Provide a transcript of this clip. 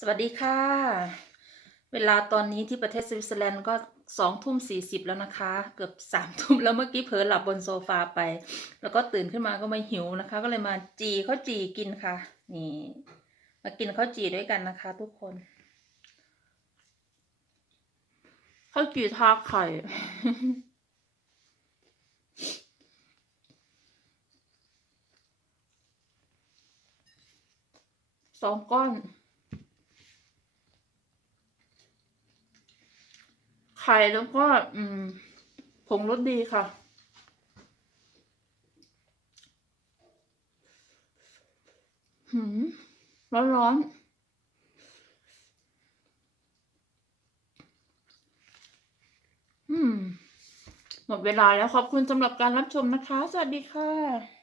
สวัสดีค่ะ เวลาตอนนี้ที่ประเทศสวิตเซอร์แลนด์ก็สองทุ่มสี่สิบแล้วนะคะ เกือบสามทุ่มแล้วเมื่อกี้เผลอหลับบนโซฟาไป แล้วก็ตื่นขึ้นมาก็ม่หิวนะคะ ก็เลยมาจีข้าวจีกินค่ะ นี่ มากินข้าวจีด้วยกันนะคะ ทุกคนข้าวจีทาไข่สองก้อน ไข่แล้วก็อืมผงรสดีค่ะ หืม ร้อนร้อนๆอืม หมดเวลาแล้วขอบคุณสำหรับการรับชมนะคะ สวัสดีค่ะ